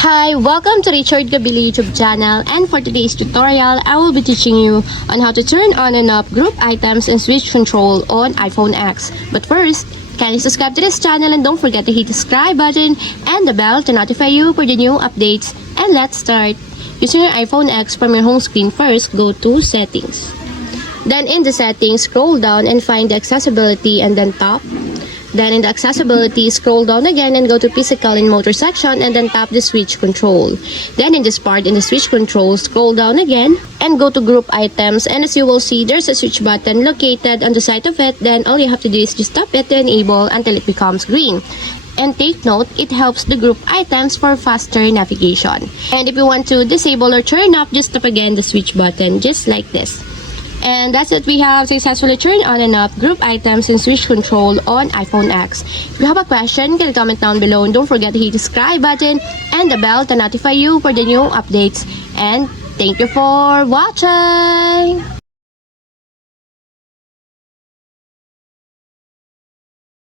Hi, welcome to Richard Gabili YouTube channel, and for today's tutorial, I will be teaching you on how to turn on and off group items and switch control on iPhone X. But first, kindly subscribe to this channel and don't forget to hit the subscribe button and the bell to notify you for the new updates. And let's start. Using your iPhone X from your home screen, first go to Settings. Then in the settings, scroll down and find the accessibility and then tap. Then in the accessibility, scroll down again and go to physical and motor section and then tap the switch control. Then in this part, in the switch control, scroll down again and go to group items, and as you will see, there's a switch button located on the side of it. Then all you have to do is just tap it to enable until it becomes green. And take note, it helps the group items for faster navigation. And if you want to disable or turn off, just tap again the switch button just like this. And that's it. We have successfully turned on and off group items and switch control on iPhone X. If you have a question, can comment down below, and don't forget to hit the subscribe button and the bell to notify you for the new updates. And thank you for watching!